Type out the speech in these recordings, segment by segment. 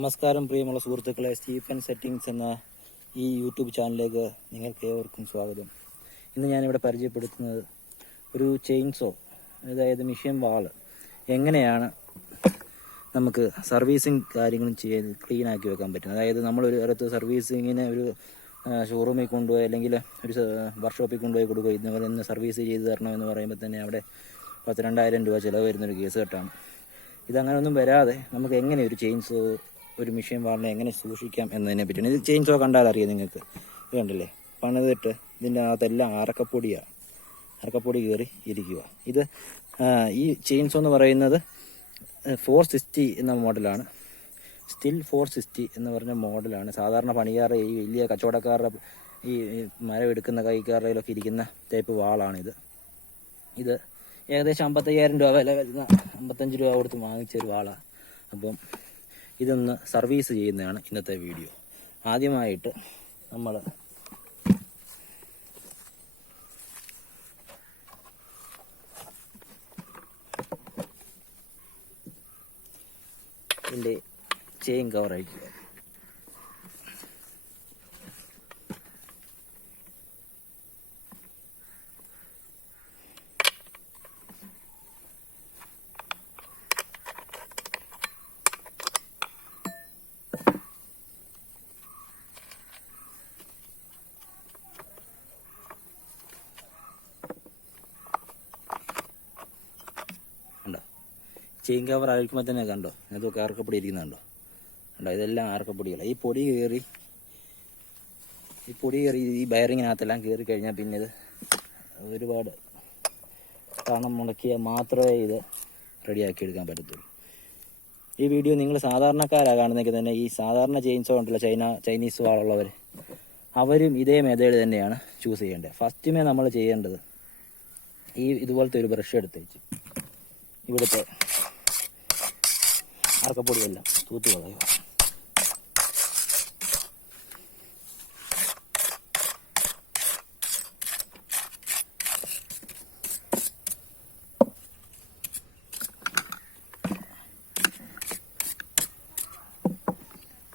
നമസ്കാരം പ്രിയമുള്ള സുഹൃത്തുക്കളെ, സ്റ്റീഫൻ സെറ്റിങ്സ് എന്ന ഈ യൂട്യൂബ് ചാനലിലേക്ക് നിങ്ങൾക്ക് ഏവർക്കും സ്വാഗതം. ഇന്ന് ഞാനിവിടെ പരിചയപ്പെടുത്തുന്നത് ഒരു ചെയിൻസോ, അതായത് മിഷ്യൻ വാള് എങ്ങനെയാണ് നമുക്ക് സർവീസിങ് കാര്യങ്ങളും ചെയ്ത് ക്ലീനാക്കി വെക്കാൻ പറ്റും. അതായത് നമ്മളൊരു അടുത്ത് സർവീസിങ്ങിന് ഒരു ഷോറൂമിൽ കൊണ്ടുപോയി അല്ലെങ്കിൽ ഒരു വർക്ക്ഷോപ്പിൽ കൊണ്ടുപോയി കൊടുക്കുക, ഇന്ന് സർവീസ് ചെയ്ത് തരണമെന്ന് പറയുമ്പോൾ തന്നെ അവിടെ 10,000-2,000 രൂപ ചിലവ് വരുന്നൊരു കേസ് കെട്ടാണ്. ഇതങ്ങനെയൊന്നും വരാതെ നമുക്ക് എങ്ങനെ ഒരു ചെയിൻസോ ഒരു മിഷ്യൻ വാളിനെ എങ്ങനെ സൂക്ഷിക്കാം എന്നതിനെ പറ്റിയാണ്. ഇത് ചെയിൻസോ കണ്ടാൽ അറിയാം നിങ്ങൾക്ക്. ഇത് കണ്ടില്ലേ, പണിതിട്ട് ഇതിൻ്റെ അകത്തെല്ലാം അറക്കപ്പൊടി കയറി ഇരിക്കുക. ഇത് ഈ ചെയിൻസോ എന്ന് പറയുന്നത് 460 എന്ന മോഡലാണ്. സ്റ്റിൽ 460 എന്ന് പറഞ്ഞ മോഡലാണ്. സാധാരണ പണിക്കാരുടെ ഈ വലിയ കച്ചവടക്കാരുടെ ഈ മരം എടുക്കുന്ന കൈക്കാരുടെയിലൊക്കെ ഇരിക്കുന്ന ടൈപ്പ് വാളാണിത്. ഇത് ഏകദേശം 55,000 രൂപ വില വരുന്ന, 55 രൂപ കൊടുത്ത് വാങ്ങിച്ചൊരു വാളാണ്. അപ്പം ഇതൊന്ന് സർവീസ് ചെയ്യുന്നതാണ് ഇന്നത്തെ വീഡിയോ. ആദ്യമായിട്ട് നമ്മൾ ഇതിൻ്റെ ചെയിൻ കവർ അഴിക്കുക. ചെയിൻ കവർ അഴിക്കുമ്പോൾ തന്നെ കണ്ടോ, ഇതൊക്കെ അറക്കപ്പൊടി ഇരിക്കുന്നുണ്ടോ? കണ്ടോ, ഇതെല്ലാം അറക്കപ്പൊടികളാണ്. ഈ പൊടി കയറി ഈ ബയറിങ്ങിനകത്തെല്ലാം കയറി കഴിഞ്ഞാൽ പിന്നെ ഇത് ഒരുപാട് പണം മുടക്കിയാൽ മാത്രമേ ഇത് റെഡിയാക്കി എടുക്കാൻ പറ്റത്തുള്ളൂ. ഈ വീഡിയോ നിങ്ങൾ സാധാരണക്കാരാണ് കാണുന്നതെങ്കിൽ തന്നെ ഈ സാധാരണ ചെയിൻസോ ഉണ്ടല്ലോ, ചൈനീസ് വാളുള്ളവർ, അവരും ഇതേ മെത്തേഡ് തന്നെയാണ് ചൂസ് ചെയ്യേണ്ടത്. ഫസ്റ്റുമേ നമ്മൾ ചെയ്യേണ്ടത് ഇതുപോലത്തെ ഒരു ബ്രഷ് എടുത്ത് വെച്ച് ഇവിടുത്തെ അറക്കപ്പൊടിയെല്ലാം തൂത്ത് കളയുക.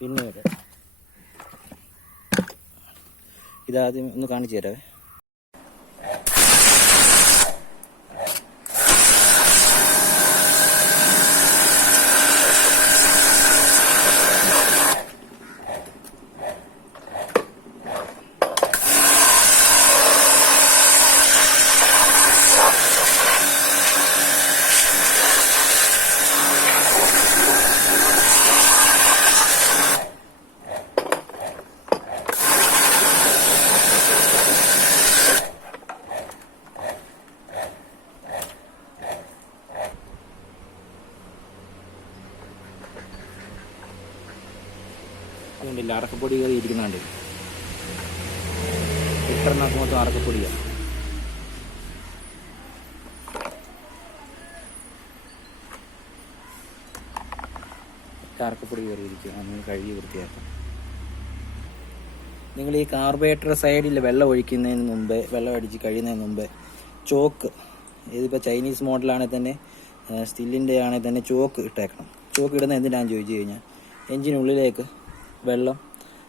പിന്നീട് ഇതാദ്യം ഒന്ന് കാണിച്ചു തരാവേ. അതുകൊണ്ടില്ല, അറക്കപ്പൊടി കയറി ഇരിക്കുന്നുണ്ട്. ഇത്രനൊക്കെ മൊത്തം അറക്കപ്പൊടിയാണ്. അറക്കപ്പൊടി കയറി ഇരിക്കുക. നമ്മൾ കഴുകി വൃത്തിയാക്കാം. നിങ്ങൾ ഈ കാർബറേറ്റർ സൈഡിൽ വെള്ളം ഒഴിക്കുന്നതിന് മുമ്പേ, വെള്ളം അടിച്ച് കഴിയുന്നതിന് മുമ്പേ ചോക്ക്, ഇതിപ്പോൾ ചൈനീസ് മോഡലാണെങ്കിൽ തന്നെ സ്റ്റില്ലിൻ്റെ ആണെങ്കിൽ തന്നെ ചോക്ക് ഇട്ടേക്കണം. ചോക്ക് ഇടുന്നത് എന്തിനാണെന്ന് ചോദിച്ചു കഴിഞ്ഞാൽ എഞ്ചിനുള്ളിലേക്ക് വെള്ളം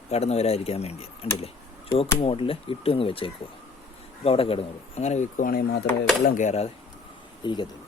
കടന്നു വരാതിരിക്കാൻ വേണ്ടി. കണ്ടില്ലേ, ചോക്ക് മോഡിൽ ഇട്ട് അങ്ങ് വെച്ചേക്കുക. അപ്പോൾ അവിടെ കിടന്നോളൂ. അങ്ങനെ വെക്കുകയാണെങ്കിൽ മാത്രമേ വെള്ളം കയറാതെ ഇരിക്കത്തുള്ളൂ.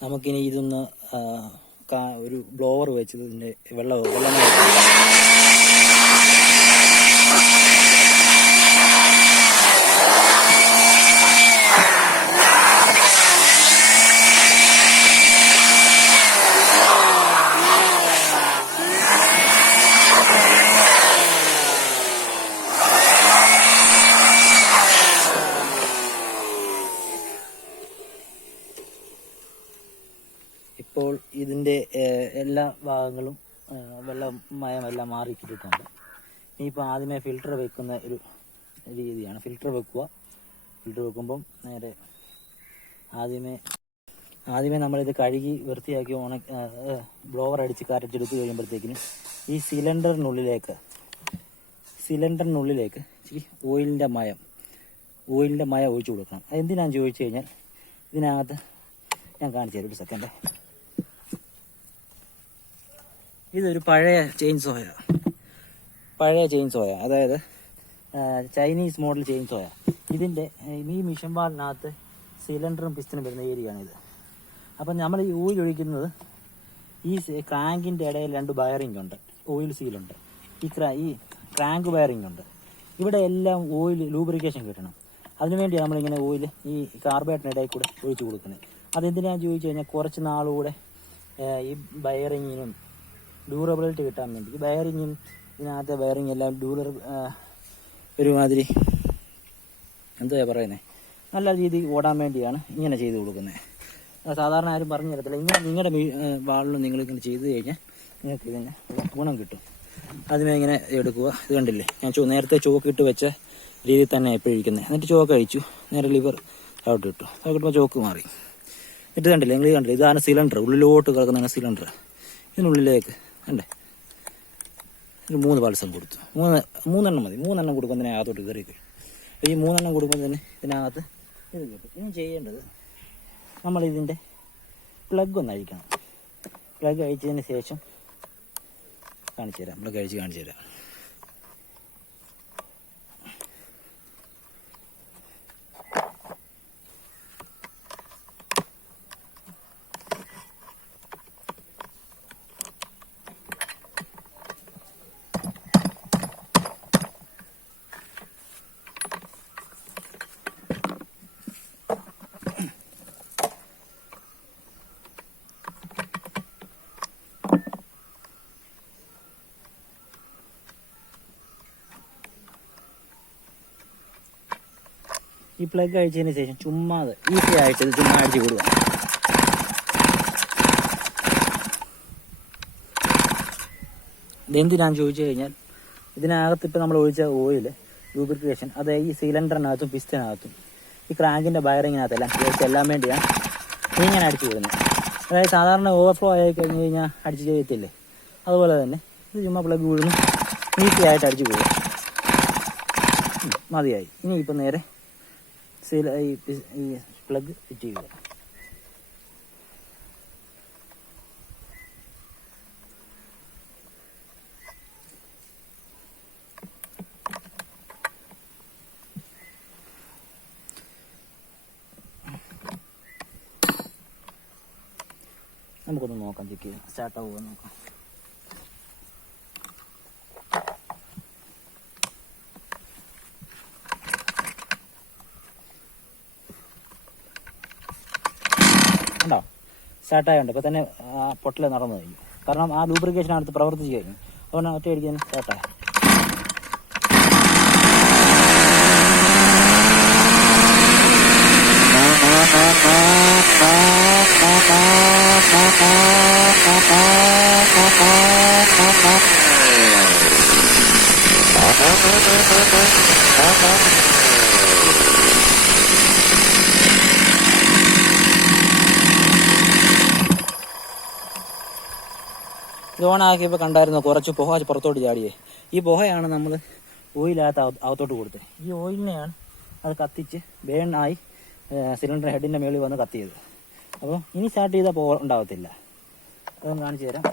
നമുക്കിനി ഇതൊന്ന് ഒരു ബ്ലോവർ വെച്ച് ഇതിൻ്റെ വെള്ളം ഇപ്പോൾ ഇതിൻ്റെ എല്ലാ ഭാഗങ്ങളും വെള്ളമയമെല്ലാം മാറി കിട്ടിയിട്ടുണ്ട്. ഇനിയിപ്പോൾ ആദ്യമേ ഫിൽറ്റർ വെക്കുന്ന ഒരു രീതിയാണ്. ഫിൽറ്റർ വെക്കുമ്പം നേരെ ആദ്യമേ നമ്മളിത് കഴുകി വൃത്തിയാക്കി ബ്ലോവർ അടിച്ച് കരച്ചെടുത്ത് കഴിയുമ്പോഴത്തേക്കിന് ഈ സിലിണ്ടറിനുള്ളിലേക്ക് ഇച്ചിരി ഓയിലിൻ്റെ മയം ഒഴിച്ചു കൊടുക്കണം. അതെന്തിനാണെന്ന് ചോദിച്ചു കഴിഞ്ഞാൽ ഇതിനകത്ത് ഞാൻ കാണിച്ചു തരാം, ഒരു സെക്കൻഡ്. ഇതൊരു പഴയ ചെയിൻ സോയ, അതായത് ചൈനീസ് മോഡൽ ചെയിൻ സോയ. ഇതിൻ്റെ ഈ മിഷൻ ബാറിനകത്ത് സിലിണ്ടറും പിസ്റ്റനും വരുന്ന ഏരിയയാണിത്. അപ്പം നമ്മൾ ഈ ഓയിൽ ഒഴിക്കുന്നത് ഈ ക്രാങ്കിൻ്റെ ഇടയിൽ 2 ബയറിംഗ് ഉണ്ട്, ഓയിൽ സീലുണ്ട്, ഈ ക്രാങ്ക് ബയറിംഗ് ഉണ്ട്. ഇവിടെ എല്ലാം ഓയിൽ ലൂബ്രിക്കേഷൻ കിട്ടണം. അതിനുവേണ്ടിയാണ് നമ്മളിങ്ങനെ ഓയിൽ ഈ കാർബേറ്റിൻ്റെ ഇടയിൽ കൂടെ ഒഴിച്ചു കൊടുക്കുന്നത്. അതെന്തിനാണെന്ന് ചോദിച്ചു കഴിഞ്ഞാൽ കുറച്ച് നാളുകൂടെ ഈ ബയറിങ്ങിനും ഡ്യൂറബിലിറ്റി കിട്ടാൻ വേണ്ടി. ഈ ഇതിനകത്തെ ബയറിങ് എല്ലാം ഒരുമാതിരി എന്താ പറയുന്നത്, നല്ല രീതിയിൽ ഓടാൻ വേണ്ടിയാണ് ഇങ്ങനെ ചെയ്ത് കൊടുക്കുന്നത്. സാധാരണ ആരും പറഞ്ഞു തരത്തില്ല. ഇങ്ങനെ നിങ്ങളുടെ വാളിലും നിങ്ങളിങ്ങനെ ചെയ്ത് കഴിഞ്ഞാൽ നിങ്ങൾക്ക് ഇതിന് ഗുണം കിട്ടും. ആദ്യമേ ഇങ്ങനെ എടുക്കുക. ഇത് കണ്ടില്ലേ, ഞാൻ നേരത്തെ ചോക്കിട്ട് വെച്ച രീതിയിൽ തന്നെ എപ്പോഴിരിക്കുന്നത്. എന്നിട്ട് ചോക്ക് അഴിച്ചു, നേരെ ലിവർ താഴോട്ട് ഇട്ടു. കിട്ടുമ്പോൾ ചോക്ക് മാറി. എന്നിട്ട് കണ്ടില്ലേ, നിങ്ങൾ കണ്ടില്ലേ, ഇതാണ് സിലിണ്ടർ. ഉള്ളിലോട്ട് കിടക്കുന്നതാണ് സിലിണ്ടർ. ഇതിനുള്ളിലേക്ക് കണ്ടേ ഒരു 3 പൾസം കൊടുത്തു. 3 മതി. 3 കൊടുക്കുമ്പോൾ തന്നെ അകത്തോട്ട് കയറി കഴിയും. ഈ 3 കൊടുക്കുമ്പോൾ തന്നെ ഇതിനകത്ത് ഇത് കിട്ടും. ഇനി ചെയ്യേണ്ടത് നമ്മളിതിൻ്റെ പ്ലഗ് ഒന്ന് അഴിക്കണം. പ്ലഗ് അഴിച്ചതിന് ശേഷം കാണിച്ചു തരാം. ഈ പ്ലഗ് അഴിച്ചതിന് ശേഷം ഈസി ആയിട്ട് ചുമ്മാ അടിച്ചു കൊടുക്കുക. ഇതെന്തിനാന്ന് ചോദിച്ചു കഴിഞ്ഞാൽ ഇതിനകത്ത് ഇപ്പം നമ്മൾ ഒഴിച്ച ഓയിൽ ലൂബ്രിക്കേഷൻ അത് ഈ സിലിണ്ടറിനകത്തും പിസ്റ്റനകത്തും ഈ ക്രാങ്കിൻ്റെ ബയറിങ്ങിനകത്തെല്ലാം എല്ലാം വേണ്ടിയാണ് ഇങ്ങനെ അടിച്ചു കൊടുക്കുന്നത്. അതായത് സാധാരണ ഓവർഫ്ലോ ആയി കഴിഞ്ഞ് കഴിഞ്ഞാൽ അടിച്ച് ചെയ്യത്തില്ലേ, അതുപോലെ തന്നെ ഇത് ചുമ്മാ പ്ലഗ് വീഴുന്നു ഈസി ആയിട്ട് അടിച്ചു പോകും. മതിയായി. ഇനിയിപ്പോൾ നേരെ ഈ പ്ലഗ് ഫിറ്റ് ചെയ്യുക. നമുക്കൊന്ന് നോക്കാം, ചെക്ക് ചെയ്യാം സ്റ്റാർട്ടാവുക നോക്കാം. ഉണ്ടോ? സ്റ്റാർട്ടായുണ്ട്. ഇപ്പോൾ തന്നെ പൊട്ടൽ നടന്നു കഴിഞ്ഞു. കാരണം ആ ലൂബ്രിക്കേഷൻ അടുത്ത് പ്രവർത്തിച്ച് കഴിഞ്ഞു. അതുകൊണ്ട് ഒറ്റ അടിക്കാൻ സ്റ്റാർട്ടായി. ഇത് ഓണാക്കിയപ്പോൾ കണ്ടായിരുന്നു കുറച്ച് പുക പുറത്തോട്ട് ചാടിയേ. ഈ പുകയാണ് നമ്മൾ ഓയിലകത്ത് അകത്തോട്ട് കൊടുത്തത്. ഈ ഓയിലിനെയാണ് അത് കത്തിച്ച് ബേണായി സിലിണ്ടർ ഹെഡിൻ്റെ മുകളിൽ വന്ന് കത്തിയത്. അപ്പോൾ ഇനി സ്റ്റാർട്ട് ചെയ്താൽ പുക ഉണ്ടാകത്തില്ല. അതൊന്ന് കാണിച്ചു തരാം.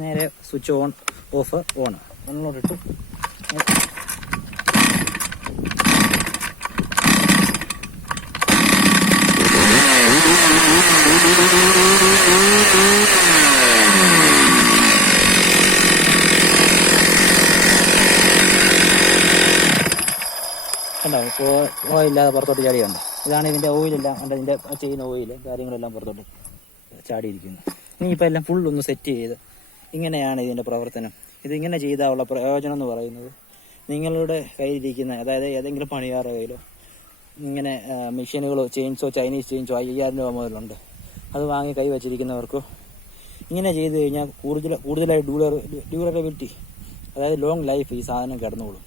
നേരെ സ്വിച്ച് ഓൺ ഓഫ് ഓൺ ഒന്നോട്ടിട്ട് ഉണ്ടാവും. ഓയിലില്ലാതെ പുറത്തോട്ട് ചാടിയുണ്ട്. ഇതാണ് ഇതിൻ്റെ ഓയിലെല്ലാം ഉണ്ട്. ഇതിൻ്റെ ചെയ്യുന്ന ഓയിൽ കാര്യങ്ങളെല്ലാം പുറത്തോട്ട് ചാടിയിരിക്കുന്നു. ഇനിയിപ്പോൾ എല്ലാം ഫുള്ളൊന്ന് സെറ്റ് ചെയ്ത് ഇങ്ങനെയാണ് ഇതിൻ്റെ പ്രവർത്തനം. ഇതിങ്ങനെ ചെയ്താലുള്ള പ്രയോജനം എന്ന് പറയുന്നത്, നിങ്ങളുടെ കയ്യിലിരിക്കുന്ന, അതായത് ഏതെങ്കിലും പണിയാറുടെ കയ്യിലോ ഇങ്ങനെ മെഷീനുകളോ ചെയിൻസോ ചൈനീസ് ചെയിൻസോ 5000 രൂപ മുതലുണ്ട്. അത് വാങ്ങി കൈ വച്ചിരിക്കുന്നവർക്കോ ഇങ്ങനെ ചെയ്ത് കഴിഞ്ഞാൽ കൂടുതലായി ഡ്യൂറബിലിറ്റി, അതായത് ലോങ് ലൈഫ് ഈ സാധനം കിടന്നോളും.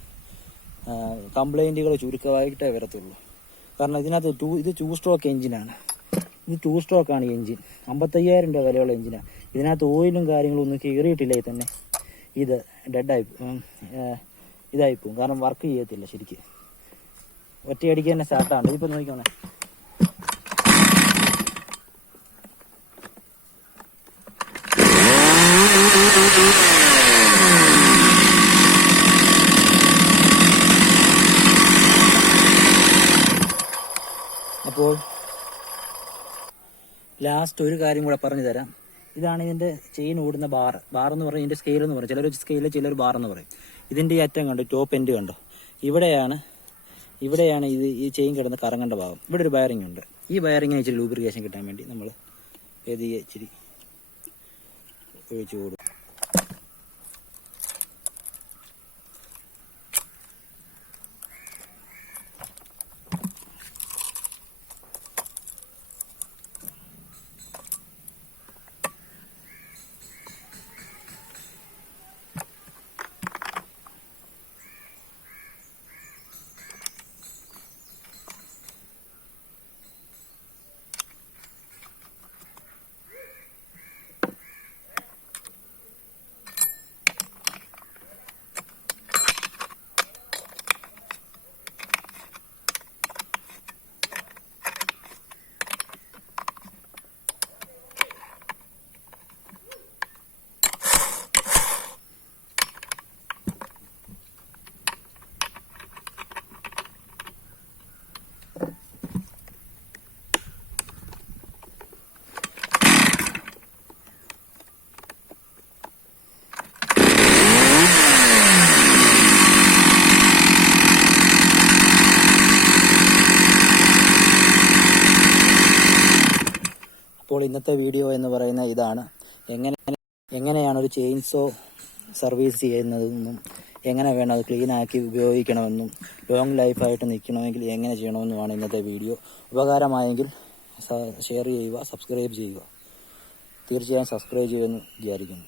കംപ്ലൈൻറ്റുകൾ ചുരുക്കമായിട്ടേ വരത്തുള്ളൂ. കാരണം ഇതിനകത്ത് ഇത് 2 സ്ട്രോക്ക് എഞ്ചിനാണ്. ഇത് 2 സ്ട്രോക്കാണ് ഈ എഞ്ചിൻ. 55,000 രൂപ വിലയുള്ള എഞ്ചിനാണ്. ഇതിനകത്ത് ഓയിലും കാര്യങ്ങളും ഒന്നും കയറിയിട്ടില്ലെങ്കിൽ തന്നെ ഇത് ഇതായിപ്പോവും. കാരണം വർക്ക് ചെയ്യത്തില്ല ശരിക്ക്. ഒറ്റയടിക്ക് തന്നെ സ്റ്റാർട്ടാണ്. ഇതിപ്പോൾ നോക്കിക്കോണേ. അപ്പോൾ ലാസ്റ്റ് ഒരു കാര്യം കൂടെ പറഞ്ഞു തരാം. ഇതാണ് ഇതിൻ്റെ ചെയിൻ ഓടുന്ന ബാർ എന്ന് പറയും. ഇതിൻ്റെ സ്കെയിൽ എന്ന് പറയും. ചിലർ സ്കെയിൽ, ചിലർ ബാർ എന്ന് പറയും. ഇതിൻ്റെ ഈ അറ്റം കണ്ടോ, ടോപ്പ് എൻഡ് കണ്ടോ, ഇവിടെയാണ് ഇത് ഈ ചെയിൻ കിടന്ന് കറങ്ങേണ്ട ഭാഗം. ഇവിടെ ഒരു ബയറിംഗ് ഉണ്ട്. ഈ ബയറിങ്ങിന് ഇച്ചിരി ലൂബ്രിക്കേഷൻ കിട്ടാൻ വേണ്ടി നമ്മൾ ഇച്ചിരി ഒഴിച്ചു കൊടുക്കും. അപ്പോൾ ഇന്നത്തെ വീഡിയോ എന്ന് പറയുന്നത് ഇതാണ്. എങ്ങനെയാണ് ഒരു ചെയിൻസോ സർവീസ് ചെയ്യുന്നതെന്നും എങ്ങനെ വേണം അത് ക്ലീനാക്കി ഉപയോഗിക്കണമെന്നും ലോങ് ലൈഫായിട്ട് നിൽക്കണമെങ്കിൽ എങ്ങനെ ചെയ്യണമെന്നുമാണ് ഇന്നത്തെ വീഡിയോ. ഉപകാരമായെങ്കിൽ ഷെയർ ചെയ്യുക, സബ്സ്ക്രൈബ് ചെയ്യുക. തീർച്ചയായും സബ്സ്ക്രൈബ് ചെയ്യുമെന്ന് വിചാരിക്കുന്നു.